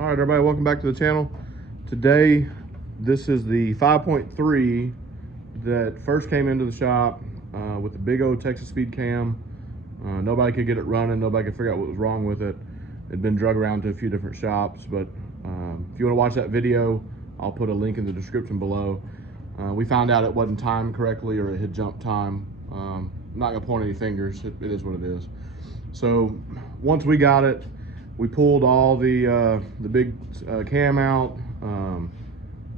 All right, everybody, welcome back to the channel. Today, this is the 5.3 that first came into the shop with the big old Texas speed cam. Nobody could get it running. Nobody could figure out what was wrong with it. It'd been drug around to a few different shops, but if you want to watch that video, I'll put a link in the description below. We found out it wasn't timed correctly, or it had jumped time. I'm not gonna point any fingers. It is what it is. So once we got it, we pulled all the big cam out,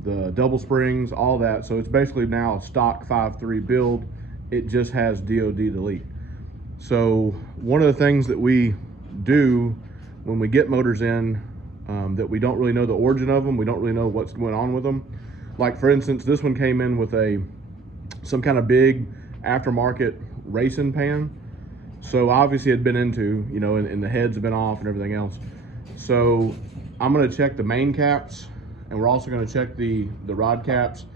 the double springs, all that. So it's basically now a stock 5.3 build. It just has DOD delete. So one of the things that we do when we get motors in that we don't really know the origin of them, we don't really know what's going on with them. Like for instance, this one came in with some kind of big aftermarket racing pan. So obviously it had been into, you know, and the heads have been off and everything else. So I'm gonna check the main caps, and we're also gonna check the rod caps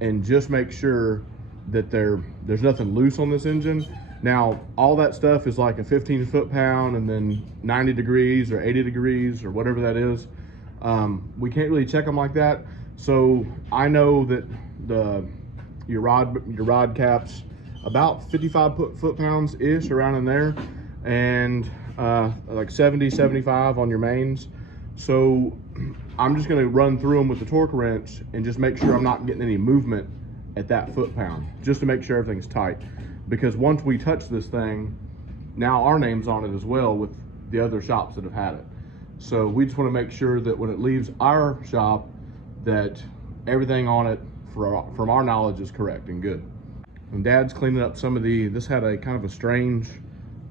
and just make sure that there's nothing loose on this engine. Now, all that stuff is like a 15 foot-pound and then 90 degrees or 80 degrees or whatever that is. We can't really check them like that. So I know that your rod caps, about 55 foot-pounds ish, around in there, and like 70, 75 on your mains. So I'm just gonna run through them with the torque wrench and just make sure I'm not getting any movement at that foot-pound, just to make sure everything's tight. Because once we touch this thing, now our name's on it as well with the other shops that have had it. So we just wanna make sure that when it leaves our shop, that everything on it from our knowledge is correct and good. And Dad's cleaning up some of this had a kind of a strange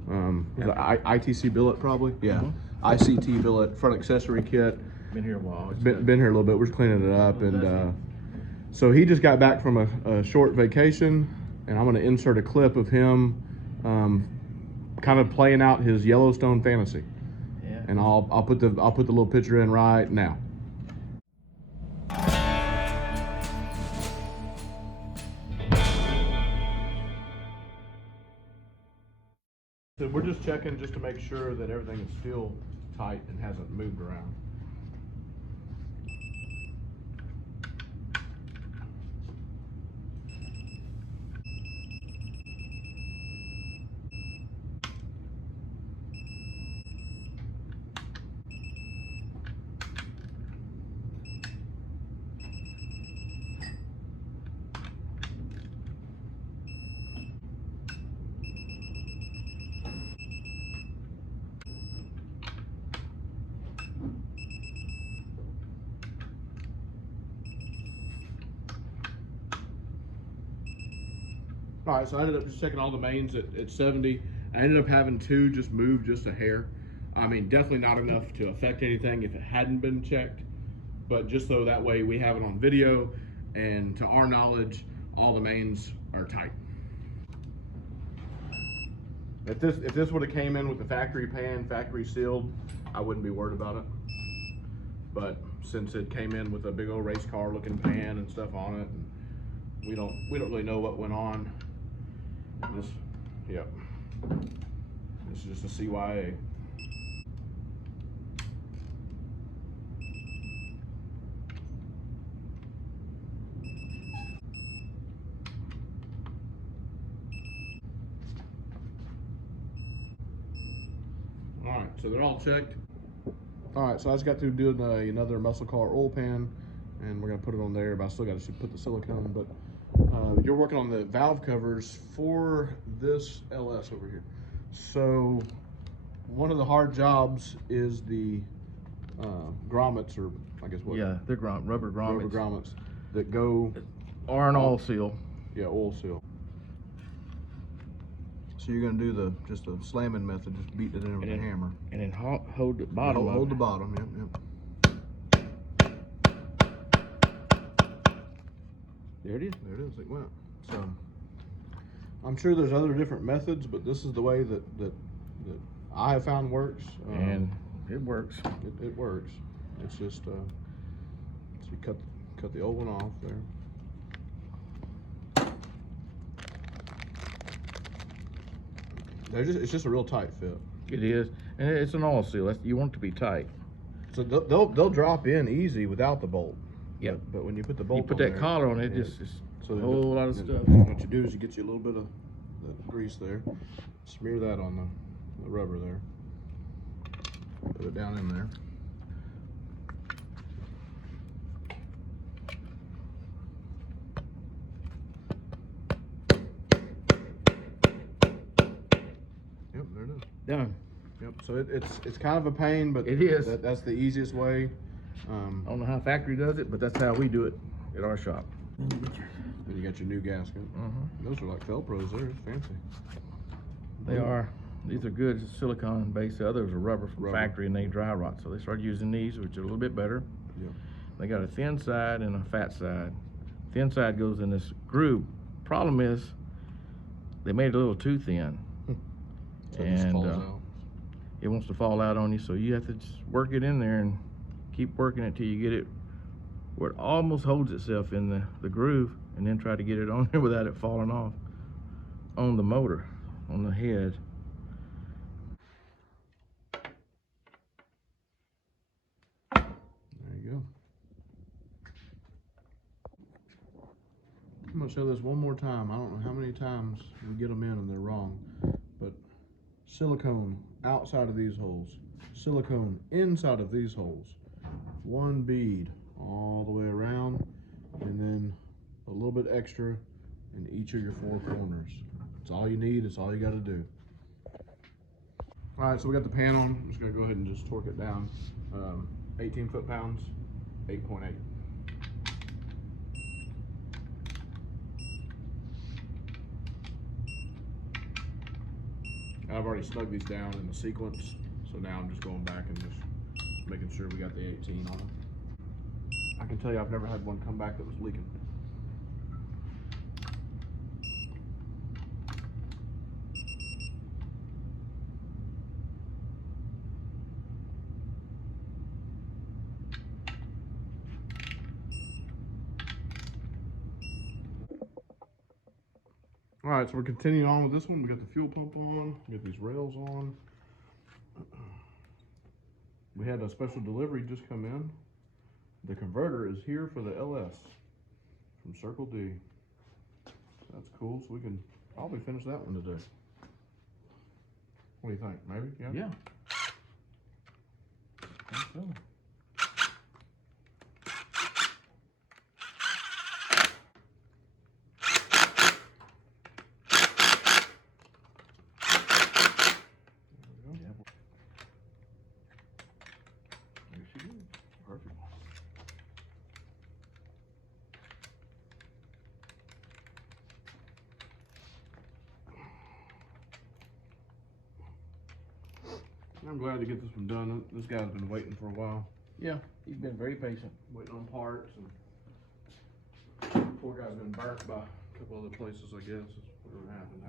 ITC billet probably. Yeah, ICT billet, front accessory kit. Been here a while. Been here a little bit. We're just cleaning it up. And so he just got back from a short vacation, and I'm going to insert a clip of him kind of playing out his Yellowstone fantasy. Yeah. And I'll put the little picture in right now. So we're just checking just to make sure that everything is still tight and hasn't moved around. All right, so I ended up just checking all the mains at 70. I ended up having to just move just a hair. I mean, definitely not enough to affect anything if it hadn't been checked, but just so that way we have it on video, and to our knowledge, all the mains are tight. If this would have came in with the factory pan, factory sealed, I wouldn't be worried about it. But since it came in with a big old race car looking pan and stuff on it, and we don't really know what went on. This is just a CYA. All right, so they're all checked. All right, so I just got through doing another muscle car oil pan, and we're gonna put it on there, but I still got to put the silicone. But you're working on the valve covers for this LS over here. So one of the hard jobs is the grommets, or I guess what? Yeah, they're rubber grommets. Rubber grommets that go. Or an oil seal. Yeah, oil seal. So you're gonna do just the slamming method, just beating it in with a hammer. And then hold the bottom. Hold the bottom, yep. There it is. There it is, it went. So I'm sure there's other different methods, but this is the way that I have found works. And it works. It works. It's just so you cut the old one off there. It's just a real tight fit. It is, and it's an oil seal. You want it to be tight. So they'll drop in easy without the bolt. Yep. But when you put the You bolt put on that there, collar on it, yeah. just So a whole lot of then stuff. What you do is you get you a little bit of the grease there, smear that on the rubber there, put it down in there. Yep, there it is. Done. Yep. So it's kind of a pain, but It is. That's the easiest way. I don't know how factory does it, but that's how we do it at our shop. Then you got your new gasket. Those are like Velcros there. It's fancy. They are. These are good silicone based. The others are rubber from Rubber. factory and they dry rot. So they started using these, which are a little bit better. Yeah. They got a thin side and a fat side. Thin side goes in this groove. Problem is, they made it a little too thin. So it just falls And out. it wants to fall out on you. So you have to just work it in there and keep working it till you get it where it almost holds itself in the groove, and then try to get it on there without it falling off on the motor, on the head. There you go. I'm gonna show this one more time. I don't know how many times we get them in and they're wrong, but silicone outside of these holes, silicone inside of these holes, one bead all the way around, and then a little bit extra in each of your four corners. It's all you need. It's all you got to do. All right, so we got the pan on. I'm just gonna go ahead and just torque it down. 18 foot-pounds, 8.8. I've already snugged these down in the sequence, so now I'm just going back and just making sure we got the 18 on them. I can tell you I've never had one come back that was leaking. All right, so we're continuing on with this one. We got the fuel pump on, we got these rails on. We had a special delivery just come in. The converter is here for the LS from Circle D. That's cool, so we can probably finish that one today. What do you think, maybe? Yeah. I think so. There she is. Perfect. I'm glad to get this one done. This guy's been waiting for a while. Yeah, he's been very patient. Waiting on parts, and poor guy's been burnt by a couple other places, I guess. Whatever happened.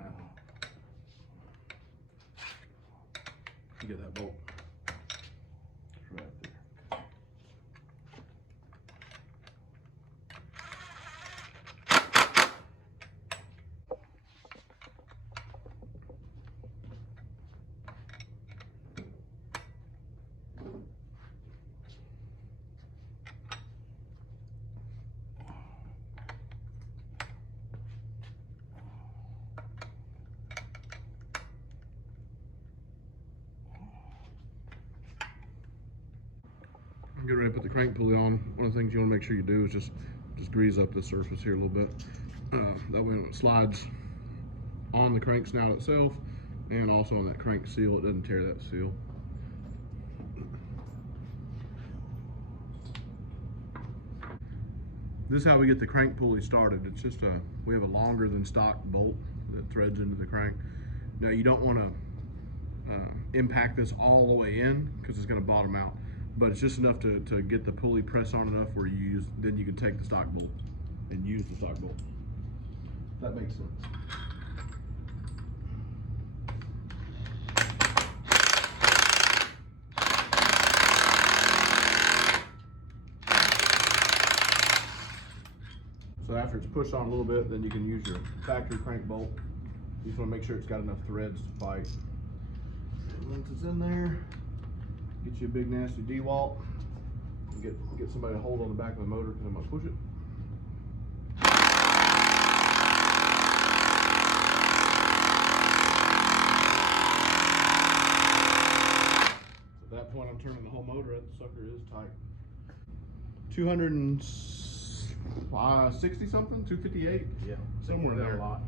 You get that bolt. It's right there. Get ready to put the crank pulley on. One of the things you want to make sure you do is just grease up the surface here a little bit. That way when it slides on the crank snout itself and also on that crank seal, it doesn't tear that seal. This is how we get the crank pulley started. It's just we have a longer than stock bolt that threads into the crank. Now you don't want to impact this all the way in because it's going to bottom out. But it's just enough to get the pulley press on enough where then you can take the stock bolt and use the stock bolt. If that makes sense. So after it's pushed on a little bit, then you can use your factory crank bolt. You just want to make sure it's got enough threads to fight. And once it's in there, get you a big nasty DeWalt. get somebody to hold on the back of the motor because I'm gonna push it. So at that point, I'm turning the whole motor. That sucker is tight. 260 something, 258. Yeah, somewhere in there. A lot.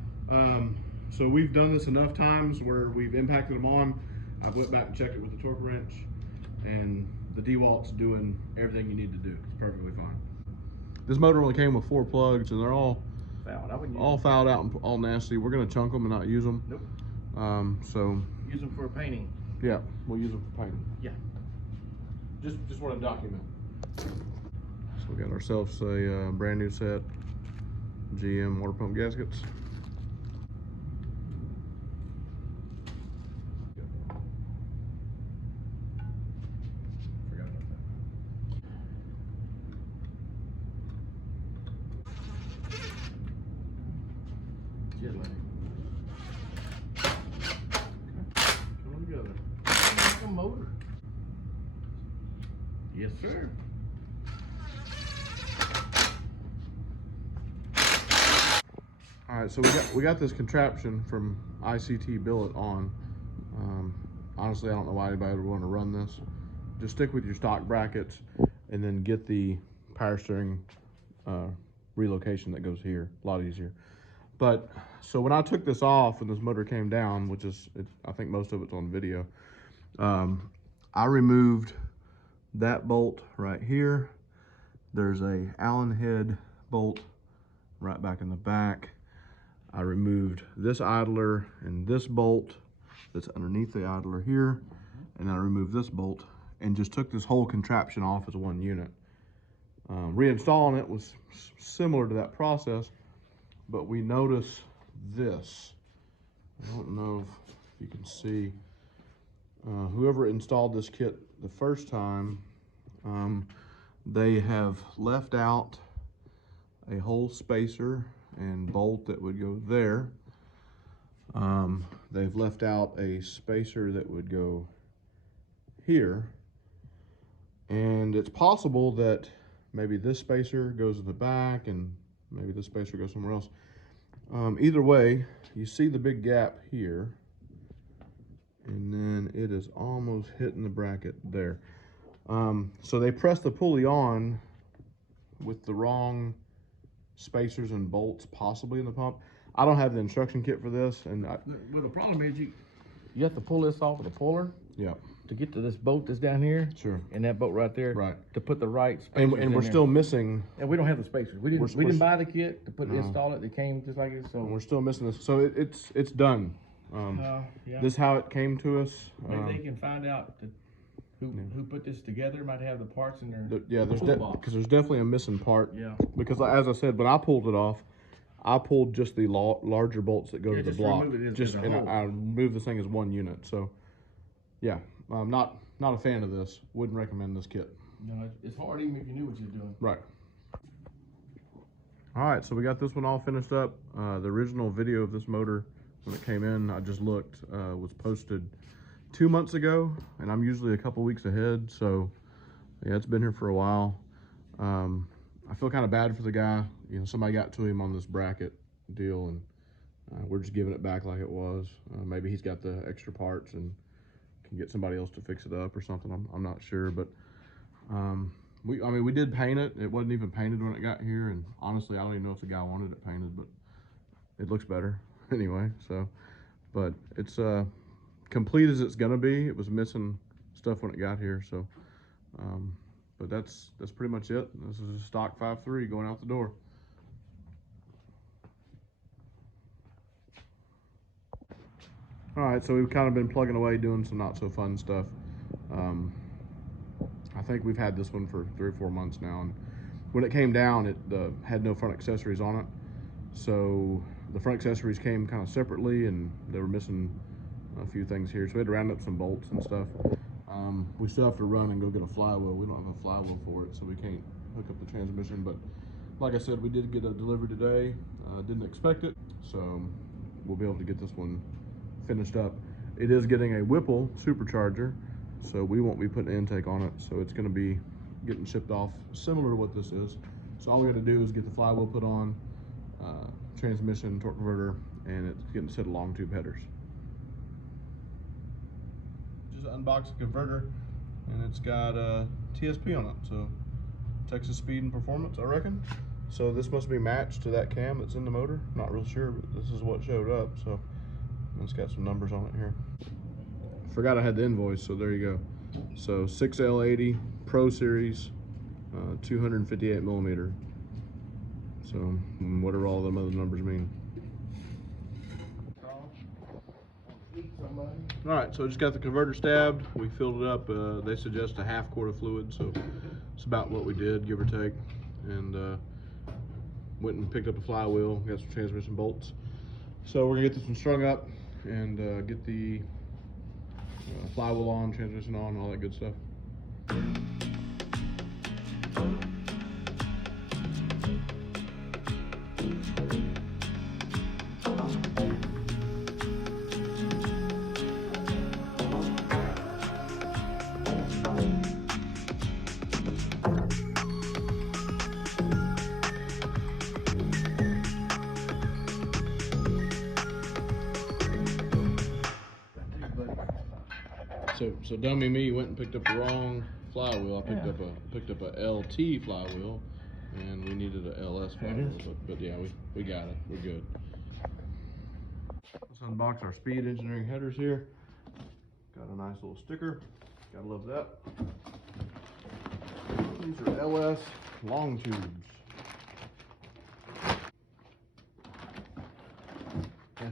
So we've done this enough times where we've impacted them on. I went back and checked it with the torque wrench, and the DeWalt's doing everything you need to do. It's perfectly fine. This motor only came with 4 plugs, and they're all Fouled. I wouldn't use all them. fouled out and all nasty. We're gonna chunk them and not use them. Nope. So Use them for painting. yeah, we'll use them for painting. Yeah. Just want to document. So we got ourselves a brand new set GM water pump gaskets. Forgot about that. Jet lag. Come on together. Like a motor. Yes, sir. All right, so we got this contraption from ICT Billet on. Honestly, I don't know why anybody would want to run this. Just stick with your stock brackets, and then get the power steering relocation that goes here. A lot easier. But so when I took this off and this motor came down, which is I think most of it's on video, I removed that bolt right here. There's a Allen head bolt right back in the back. I removed this idler and this bolt that's underneath the idler here, and I removed this bolt and just took this whole contraption off as one unit. Reinstalling it was similar to that process, but we notice this. I don't know if you can see. Whoever installed this kit the first time, they have left out a whole spacer and bolt that would go there. They've left out a spacer that would go here. And it's possible that maybe this spacer goes in the back and maybe this spacer goes somewhere else. Either way, you see the big gap here, and then it is almost hitting the bracket there. So they pressed the pulley on with the wrong spacers and bolts possibly in the pump. I don't have the instruction kit for this, and Well, the problem is you have to pull this off with a puller. Yeah. To get to this bolt that's down here. Sure. And that bolt right there. Right. To put the right spacers And we're in still there. missing. And we don't have the spacers. We didn't buy the kit to No. install it. It came just like it. So We're still missing this. So it's done. yeah. This is how it came to us. Maybe they can find out who put this together. Might have the parts in their There's toolbox. because there's definitely a missing part. Yeah. Because as I said, when I pulled it off, I pulled just the larger bolts that go to the just block. remove it as Just a and whole. I removed this thing as one unit. So yeah, I'm not a fan of this. Wouldn't recommend this kit. No, it's hard even if you knew what you're doing. Right. All right, so we got this one all finished up. The original video of this motor when it came in, I just looked, was posted 2 months ago, and I'm usually a couple weeks ahead. So yeah, it's been here for a while. I feel kind of bad for the guy. You know, somebody got to him on this bracket deal, and we're just giving it back like it was. Maybe he's got the extra parts and can get somebody else to fix it up or something. I'm not sure, but we did paint it. It wasn't even painted when it got here, and honestly, I don't even know if the guy wanted it painted, but it looks better anyway. So, but it's complete as it's gonna be. It was missing stuff when it got here, so. But that's pretty much it. This is a stock 5.3 going out the door. All right, so we've kind of been plugging away doing some not so fun stuff. I think we've had this one for 3 or 4 months now, and when it came down, it had no front accessories on it. So the front accessories came kind of separately, and they were missing a few things here. So we had to round up some bolts and stuff. We still have to run and go get a flywheel. We don't have a flywheel for it, so we can't hook up the transmission. But like I said, we did get a delivery today. Didn't expect it, so we'll be able to get this one finished up. It is getting a Whipple supercharger, so we won't be putting an intake on it. So it's going to be getting shipped off, similar to what this is. So all we got to do is get the flywheel put on, transmission, torque converter, and it's getting a set of long tube headers. Just unbox the converter, and it's got TSP on it, so Texas Speed and Performance, I reckon. So this must be matched to that cam that's in the motor. Not real sure, but this is what showed up. So it's got some numbers on it here. Forgot I had the invoice, so there you go. So 6L80 Pro Series, 258 millimeter. So whatever all them other numbers mean. All right, so just got the converter stabbed. We filled it up. They suggest a half quart of fluid, so it's about what we did, give or take. And went and picked up a flywheel, got some transmission bolts. So we're gonna get this one strung up and get the flywheel on, transmission on, all that good stuff. So dummy me went and picked up the wrong flywheel. I picked up a LT flywheel, and we needed a LS flywheel. But yeah, we got it. We're good. Let's unbox our Speed Engineering headers here. Got a nice little sticker. Gotta love that. These are LS long tubes.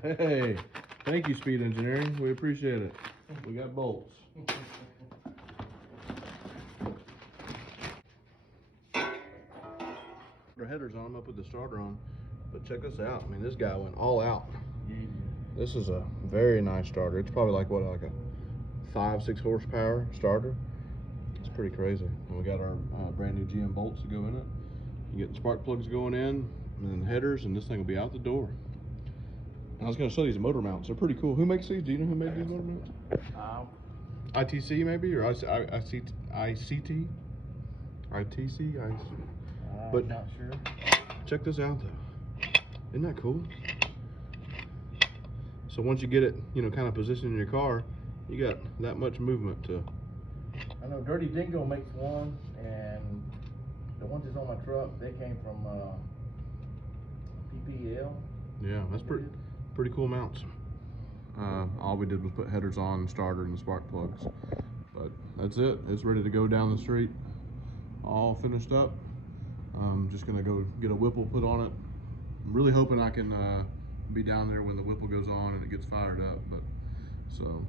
Hey, thank you, Speed Engineering. We appreciate it. We got bolts. Our headers on them, I put the starter on, but check this out. I mean, this guy went all out. This is a very nice starter. It's probably like what, like a 5-6 horsepower starter. It's pretty crazy. And we got our brand new GM bolts to go in it. You get the spark plugs going in, and then the headers, and this thing will be out the door. I was going to show you these motor mounts. They're pretty cool. Who makes these? Do you know who made these motor mounts? ITC maybe, or ICT? ITC? But I'm not sure. Check this out though. Isn't that cool? So once you get it, you know, kind of positioned in your car, you got that much movement to. I know Dirty Dingo makes one, and the ones that's on my truck, they came from PPL. Yeah, that's pretty cool mounts. All we did was put headers on, starter, and spark plugs. But that's it. It's ready to go down the street. All finished up. I'm just gonna go get a Whipple put on it. I'm really hoping I can be down there when the Whipple goes on and it gets fired up. But so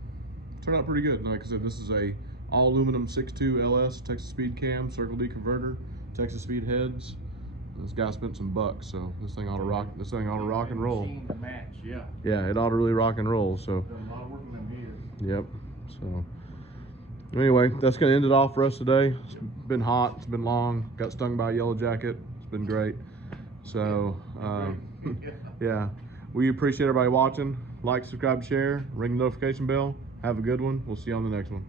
turned out pretty good. And like I said, this is a all aluminum 6.2 LS Texas Speed cam, Circle D converter, Texas Speed heads. This guy spent some bucks, so this thing ought to rock. This thing ought to rock and roll. Match, yeah. Yeah, it ought to really rock and roll. So. Done a lot of work in them years. Yep. So anyway, that's gonna end it off for us today. It's been hot. It's been long. Got stung by a yellow jacket. It's been great. So yeah, we appreciate everybody watching. Like, subscribe, share, ring the notification bell. Have a good one. We'll see you on the next one.